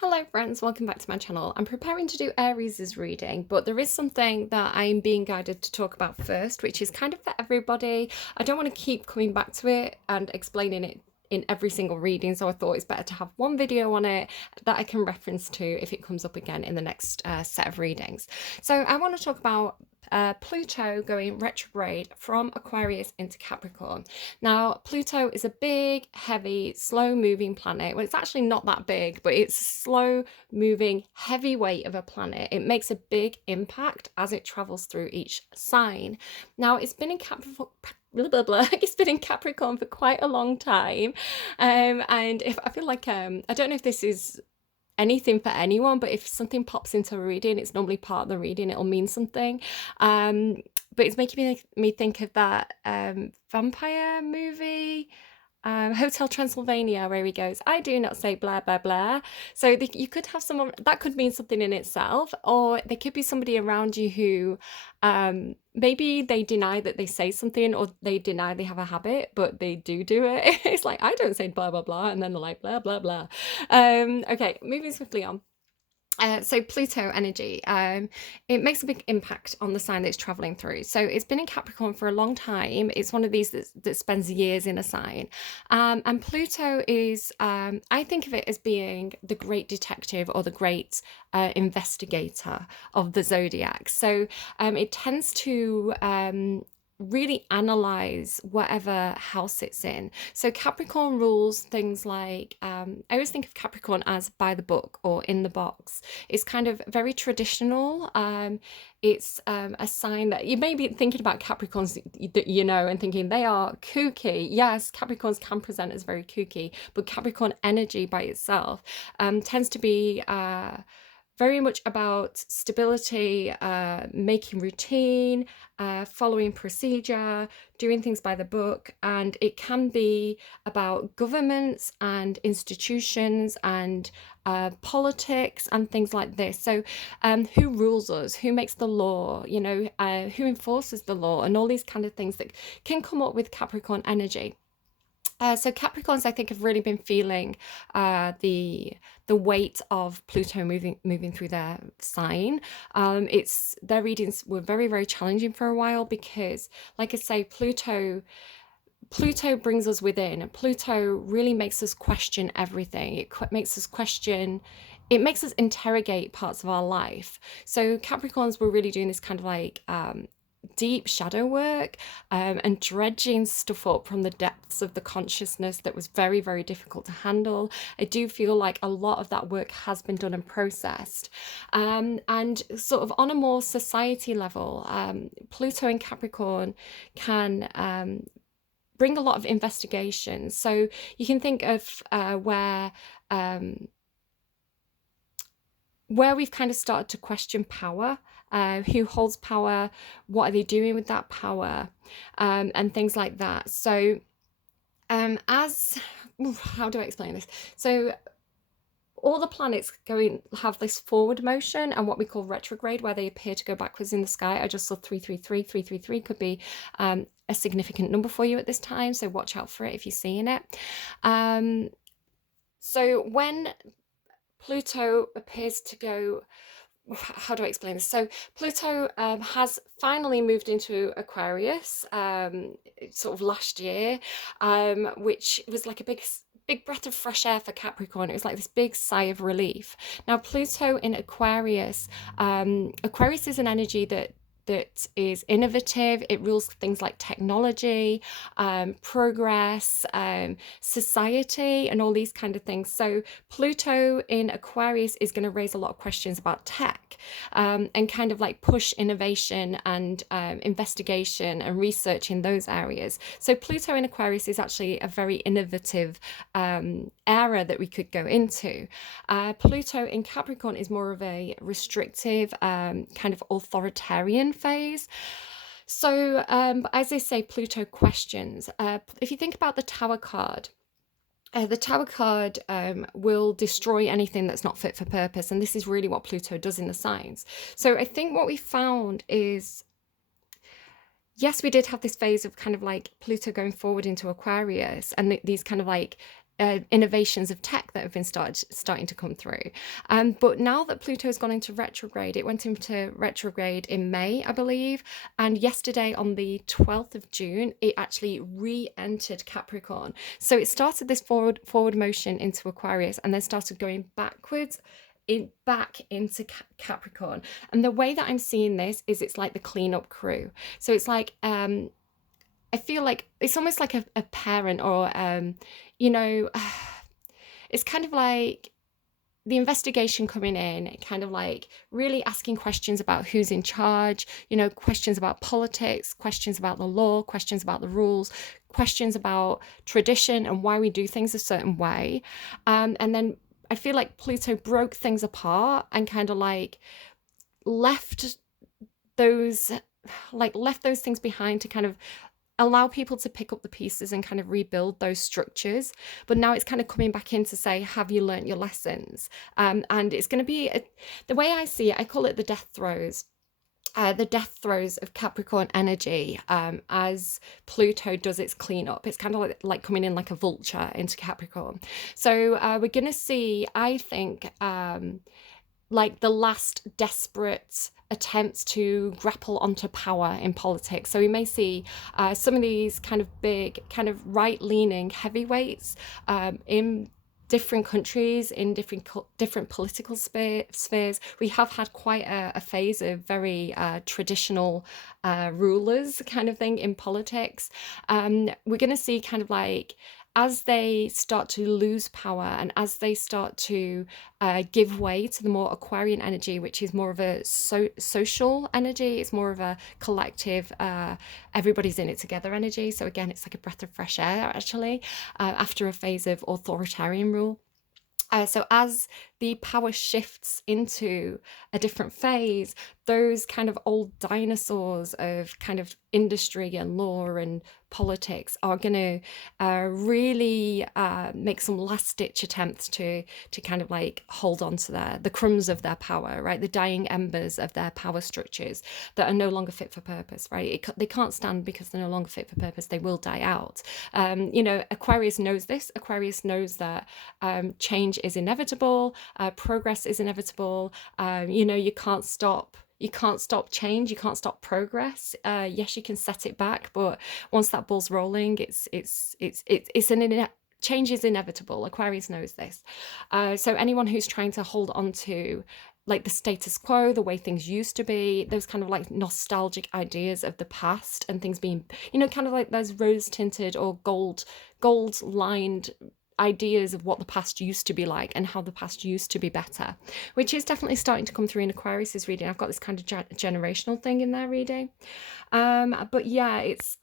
Hello friends, welcome back to my channel. I'm preparing to do Aries' reading, but there is something that I'm being guided to talk about first, which is kind of for everybody. I don't want to keep coming back to it and explaining it in every single reading, so I thought it's better to have one video on it that I can reference to if it comes up again in the next set of readings. So I want to talk about Pluto going retrograde from Aquarius into Capricorn. Now, Pluto is a big, heavy, slow-moving planet. Well, it's actually not that big, but it's a slow-moving, heavy weight of a planet. It makes a big impact as it travels through each sign. Now, it's been in Capricorn. Blah, blah, blah. It's been in Capricorn for quite a long time, and if I feel like I don't know if this is anything for anyone, but if something pops into a reading, it's normally part of the reading, it'll mean something. But it's making me think of that vampire movie, Hotel Transylvania, where he goes, I do not say blah blah blah. So you could have someone that could mean something in itself, or there could be somebody around you who maybe they deny that they say something, or they deny they have a habit, but they do it. It's like, I don't say blah blah blah, and then they're like blah blah blah. Okay, moving swiftly on. So Pluto energy, it makes a big impact on the sign that it's traveling through. So it's been in Capricorn for a long time. It's one of these that spends years in a sign. And Pluto is, I think of it as being the great detective or the great investigator of the zodiac. So it tends to really analyze whatever house it's in. So Capricorn rules things like, I always think of Capricorn as by the book or in the box. It's kind of very traditional. It's a sign that you may be thinking about Capricorns that you know and thinking they are kooky. Yes, Capricorns can present as very kooky, but Capricorn energy by itself tends to be very much about stability, making routine, following procedure, doing things by the book. And it can be about governments and institutions and politics and things like this. So who rules us? Who makes the law? You know, who enforces the law? And all these kind of things that can come up with Capricorn energy. So Capricorns, I think, have really been feeling the weight of Pluto moving through their sign. It's their readings were very challenging for a while because, like I say, Pluto brings us within. Pluto really makes us question everything. It makes us question. It makes us interrogate parts of our life. So Capricorns were really doing this kind of like deep shadow work and dredging stuff up from the depths of the consciousness that was very difficult to handle. I do feel like a lot of that work has been done and processed. And sort of on a more society level, Pluto in Capricorn can bring a lot of investigation. So you can think of where we've kind of started to question power, who holds power, what are they doing with that power, and things like that. So how do I explain this? So all the planets have this forward motion and what we call retrograde, where they appear to go backwards in the sky. I just saw 333. 333 could be a significant number for you at this time, so watch out for it if you're seeing it. So when Pluto appears to go, how do I explain this? So Pluto has finally moved into Aquarius sort of last year, which was like a big breath of fresh air for Capricorn. It was like this big sigh of relief. Now Pluto in Aquarius, Aquarius is an energy that is innovative. It rules things like technology, progress, society, and all these kind of things. So Pluto in Aquarius is going to raise a lot of questions about tech, and kind of like push innovation and investigation and research in those areas. So Pluto in Aquarius is actually a very innovative era that we could go into. Pluto in Capricorn is more of a restrictive, kind of authoritarian phase. So as I say, Pluto questions. If you think about the Tower card, will destroy anything that's not fit for purpose, and this is really what Pluto does in the signs. So I think what we found is, yes, we did have this phase of kind of like Pluto going forward into Aquarius and these kind of like innovations of tech that have been starting to come through. But now that Pluto has gone into retrograde, it went into retrograde in May, I believe, and yesterday on the 12th of June, it actually re-entered Capricorn. So it started this forward motion into Aquarius and then started going backwards back into Capricorn. And the way that I'm seeing this is it's like the cleanup crew. So it's like I feel like it's almost like a parent or you know, it's kind of like the investigation coming in, kind of like really asking questions about who's in charge, you know, questions about politics, questions about the law, questions about the rules, questions about tradition and why we do things a certain way. And then I feel like Pluto broke things apart and kind of like left those left those things behind to kind of allow people to pick up the pieces and kind of rebuild those structures. But now it's kind of coming back in to say, have you learnt your lessons? And it's going to be the way I see it, I call it the death throes. The death throes of Capricorn energy as Pluto does its cleanup. It's kind of like coming in like a vulture into Capricorn. So we're going to see, I think, like the last desperate attempts to grapple onto power in politics. So we may see some of these kind of big, kind of right-leaning heavyweights in different countries, in different political spheres. We have had quite a phase of very traditional rulers kind of thing in politics. We're going to see kind of like as they start to lose power and as they start to give way to the more Aquarian energy, which is more of a social energy, it's more of a collective, everybody's in it together energy. So again, it's like a breath of fresh air, actually, after a phase of authoritarian rule. So as the power shifts into a different phase, those kind of old dinosaurs of kind of industry and law and politics are going to really make some last-ditch attempts to kind of like hold on to the crumbs of their power, right? The dying embers of their power structures that are no longer fit for purpose, right? They can't stand because they're no longer fit for purpose. They will die out. You know, Aquarius knows this. Aquarius knows that change is inevitable. Progress is inevitable. You know, you can't stop change, you can't stop progress. Yes, you can set it back, but once that ball's rolling, change is inevitable. Aquarius knows this. So anyone who's trying to hold on to like the status quo, the way things used to be, those kind of like nostalgic ideas of the past and things being, you know, kind of like those rose tinted or gold lined ideas of what the past used to be like and how the past used to be better, which is definitely starting to come through in Aquarius's reading. I've got this kind of generational thing in their reading. But yeah, it's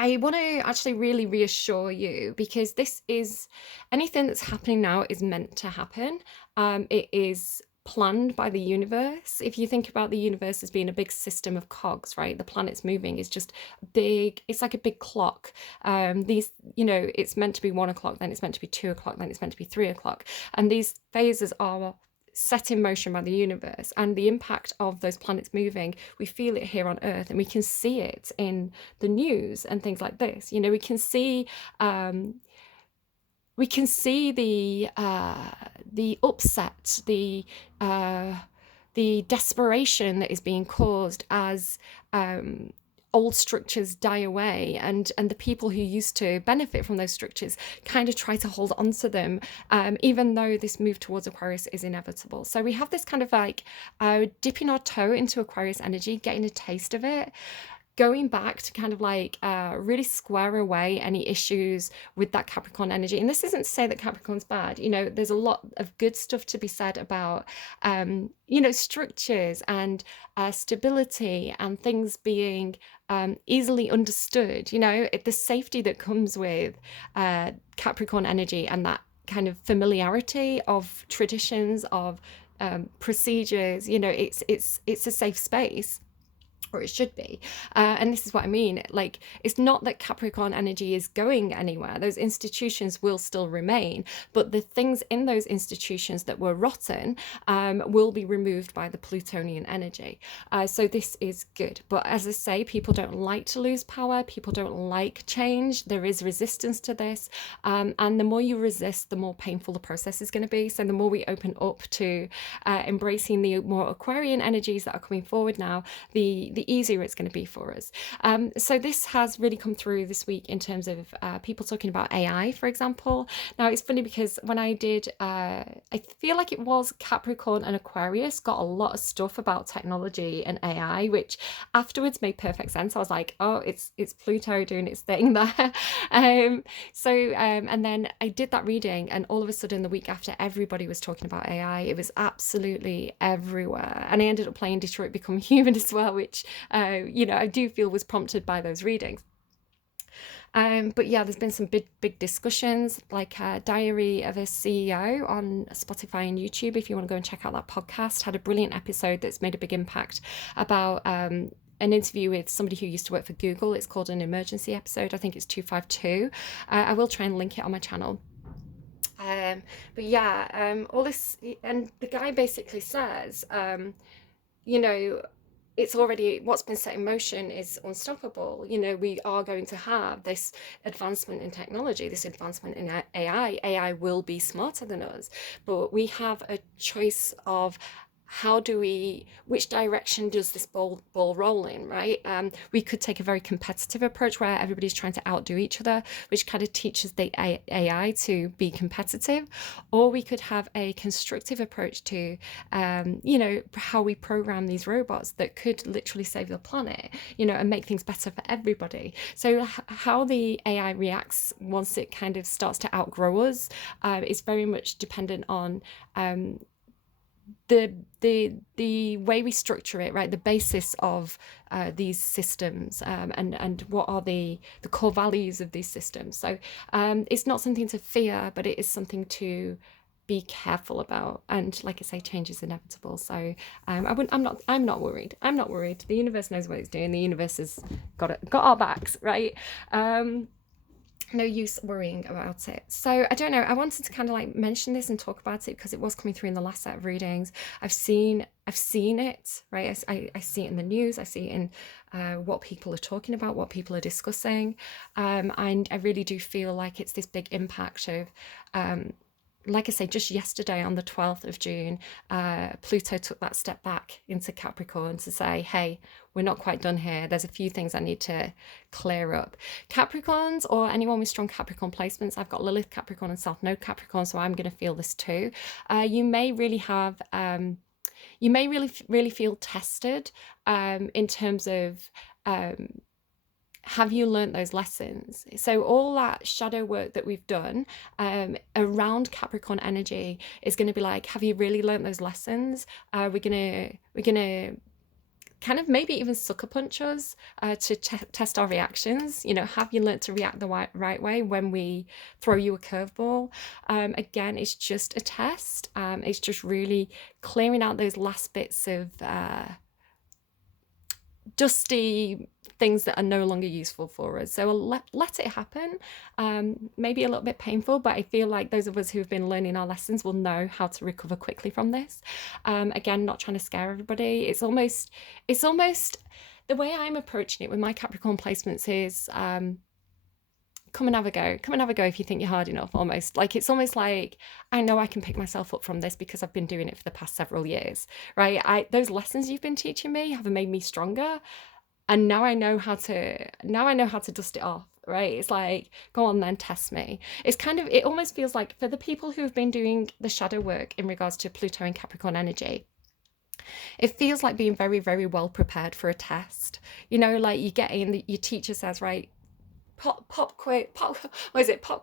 I want to actually really reassure you, because this is anything that's happening now is meant to happen. It is planned by the universe. If you think about the universe as being a big system of cogs, right? The planets moving is just big, it's like a big clock. These, you know, it's meant to be 1 o'clock, then it's meant to be 2 o'clock, then it's meant to be 3 o'clock. And these phases are set in motion by the universe, and the impact of those planets moving, we feel it here on Earth, and we can see it in the news and things like this. You know, we can see the upset, the desperation that is being caused as old structures die away, and the people who used to benefit from those structures kind of try to hold on to them, even though this move towards Aquarius is inevitable. So we have this kind of like dipping our toe into Aquarius energy, getting a taste of it, going back to kind of like really square away any issues with that Capricorn energy. And this isn't to say that Capricorn's bad. You know, there's a lot of good stuff to be said about, you know, structures and stability and things being easily understood. You know, the safety that comes with Capricorn energy and that kind of familiarity of traditions, of procedures. You know, it's a safe space. or it should be. And this is what I mean. Like, it's not that Capricorn energy is going anywhere. Those institutions will still remain, but the things in those institutions that were rotten will be removed by the Plutonian energy. So this is good. But as I say, people don't like to lose power. People don't like change. There is resistance to this. And the more you resist, the more painful the process is going to be. So the more we open up to embracing the more Aquarian energies that are coming forward now, the easier it's going to be for us. So this has really come through this week in terms of people talking about AI, for example. Now it's funny because when I did, I feel like it was Capricorn and Aquarius got a lot of stuff about technology and AI, which afterwards made perfect sense. I was like, oh, it's Pluto doing its thing there. And then I did that reading, and all of a sudden the week after, everybody was talking about AI. It was absolutely everywhere, and I ended up playing Detroit Become Human as well, which I do feel was prompted by those readings. But yeah, there's been some big discussions, like Diary of a CEO on Spotify and YouTube. If you want to go and check out that podcast, had a brilliant episode that's made a big impact about an interview with somebody who used to work for Google. It's called an emergency episode. I think it's 252. I will try and link it on my channel. But yeah, all this, and the guy basically says, you know, it's already, what's been set in motion is unstoppable. We are going to have this advancement in technology, this advancement in AI. AI will be smarter than us, but we have a choice of which direction does this ball roll in, right? We could take a very competitive approach where everybody's trying to outdo each other, which kind of teaches the AI to be competitive, or we could have a constructive approach to, how we program these robots that could literally save the planet, and make things better for everybody. So how the AI reacts once it kind of starts to outgrow us is very much dependent on the way we structure it, right? The basis of these systems, and what are the core values of these systems. So it's not something to fear, but it is something to be careful about. And like I say, change is inevitable. So I'm not worried. I'm not worried. The universe knows what it's doing. The universe has got our backs, right? No use worrying about it. So I don't know, I wanted to kind of like mention this and talk about it because it was coming through in the last set of readings. I've seen it, right? I see it in the news. I see it in what people are talking about, what people are discussing, and I really do feel like it's this big impact of like I say, just yesterday on the 12th of June, Pluto took that step back into Capricorn to say, hey, we're not quite done here. There's a few things I need to clear up. Capricorns, or anyone with strong Capricorn placements, I've got Lilith Capricorn and South Node Capricorn, so I'm going to feel this too. You may really have, you may really feel tested in terms of, have you learnt those lessons? So all that shadow work that we've done around Capricorn energy is going to be like, have you really learnt those lessons? We're gonna kind of maybe even sucker punch us to test our reactions. Have you learnt to react the right way when we throw you a curveball? Again, it's just a test. It's just really clearing out those last bits of dusty things that are no longer useful for us. So let it happen. Maybe a little bit painful, but I feel like those of us who have been learning our lessons will know how to recover quickly from this. Again, not trying to scare everybody. It's almost the way I'm approaching it with my Capricorn placements is come and have a go if you think you're hard enough. Almost like it's almost like I know I can pick myself up from this because I've been doing it for the past several years, right? Those lessons you've been teaching me have made me stronger, and now I know how to dust it off, right? It's like, go on then, test me. It almost feels like for the people who've been doing the shadow work in regards to Pluto and Capricorn energy, it feels like being very, very well prepared for a test. Like you get in, your teacher says, right, pop quiz, pop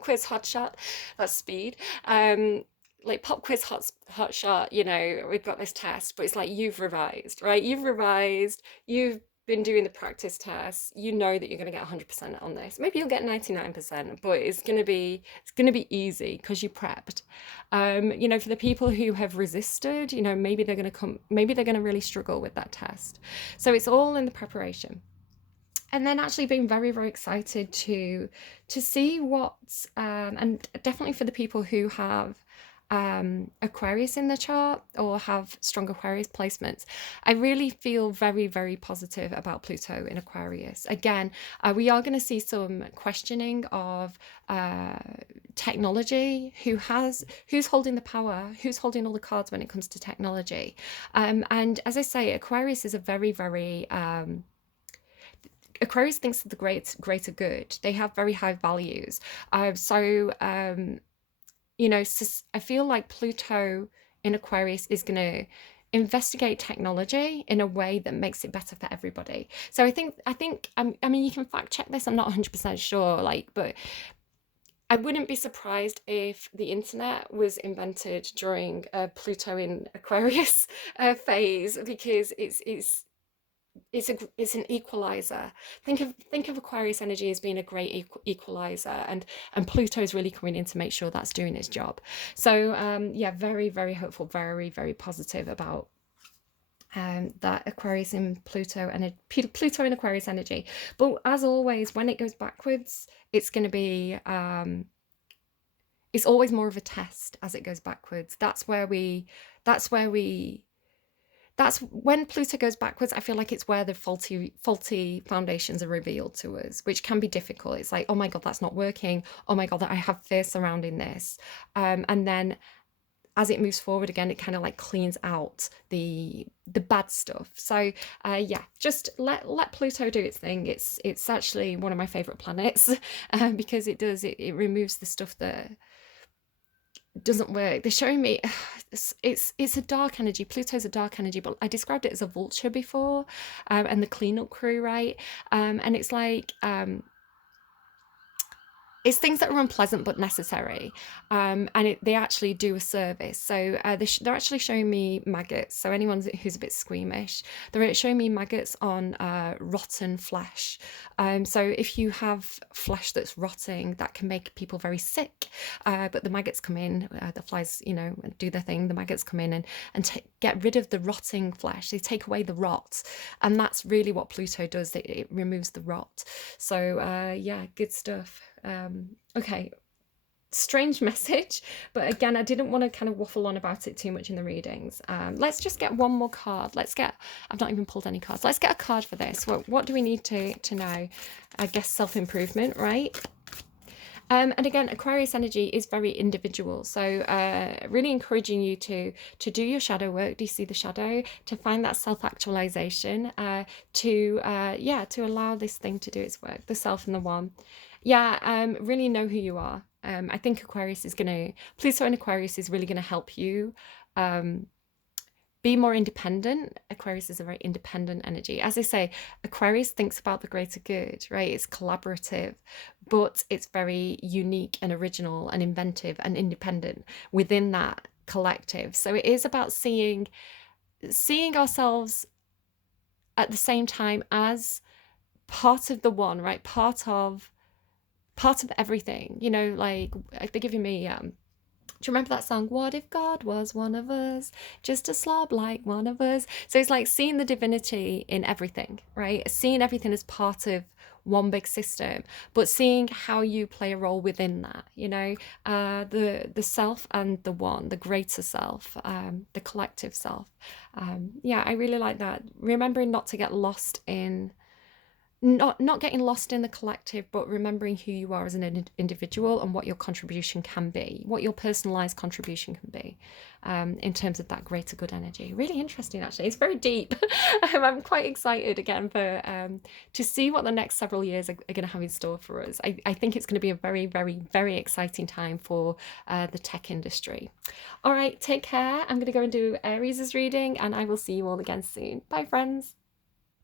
quiz hot shot, that's speed. Like pop quiz hot shot, we've got this test, but it's like you've revised, right? You've been doing the practice tests, you know that you're going to get 100% on this. Maybe you'll get 99%, but it's going to be easy because you prepped. You know, for the people who have resisted, you know, maybe they're going to really struggle with that test. So it's all in the preparation. And then actually being very, very excited to see what's and definitely for the people who have Aquarius in the chart or have strong Aquarius placements, I really feel very, very positive about Pluto in Aquarius. Again, we are going to see some questioning of technology, who's holding the power, who's holding all the cards when it comes to technology. And as I say, Aquarius is a very, very Aquarius thinks of the greater good. They have very high values. You know, I feel like Pluto in Aquarius is going to investigate technology in a way that makes it better for everybody. So I think I mean, you can fact check this. I'm not 100% sure, like, but I wouldn't be surprised if the internet was invented during Pluto in Aquarius phase, because it's an equalizer. Think of Aquarius energy as being a great equalizer, and Pluto is really coming in to make sure that's doing its job. So yeah, very, very hopeful, very, very positive about that Aquarius in Pluto and Pluto in Aquarius energy. But as always, when it goes backwards, it's going to be it's always more of a test as it goes backwards. That's when Pluto goes backwards. I feel like it's where the faulty foundations are revealed to us, which can be difficult. It's like, oh my God, that's not working. Oh my God, I have fear surrounding this. And then as it moves forward again, it kind of like cleans out the bad stuff. So yeah, just let Pluto do its thing. It's actually one of my favorite planets because it removes the stuff that doesn't work. They're showing me it's a dark energy. Pluto's a dark energy, but I described it as a vulture before, and the cleanup crew, right? And it's like it's things that are unpleasant but necessary, and they actually do a service. So they're actually showing me maggots. So anyone who's a bit squeamish, they're showing me maggots on rotten flesh. So if you have flesh that's rotting, that can make people very sick. But the maggots come in, the flies, you know, do their thing. The maggots come in and get rid of the rotting flesh. They take away the rot, and that's really what Pluto does. It removes the rot. So yeah, good stuff. Okay, strange message, but again, I didn't want to kind of waffle on about it too much in the readings. Let's just get one more card. I've not even pulled any cards. Let's get a card for this. What do we need to know? I guess self-improvement, right? And again, Aquarius energy is very individual. So really encouraging you to do your shadow work. Do you see the shadow? To find that self-actualization, to allow this thing to do its work, the self and the one. Yeah, really know who you are. I think Pluto in Aquarius is really going to help you be more independent. Aquarius is a very independent energy. As I say, Aquarius thinks about the greater good, right? It's collaborative, but it's very unique and original and inventive and independent within that collective. So it is about seeing ourselves at the same time as part of the one, right? Part of everything, you know, like they're giving me do you remember that song, What If God Was One of Us, just a slob like one of us? So it's like seeing the divinity in everything, right? Seeing everything as part of one big system, but seeing how you play a role within that, you know, the self and the one, the greater self, the collective self. Yeah, I really like that. Remembering not to get lost in not getting lost in the collective, but remembering who you are as an individual and what your contribution can be, what your personalized contribution can be, in terms of that greater good energy. Really interesting, actually. It's very deep. I'm quite excited again for to see what the next several years are going to have in store for us. I think it's going to be a very, very, very exciting time for the tech industry. All right, take care. I'm going to go and do Aries' reading, and I will see you all again soon. Bye, friends.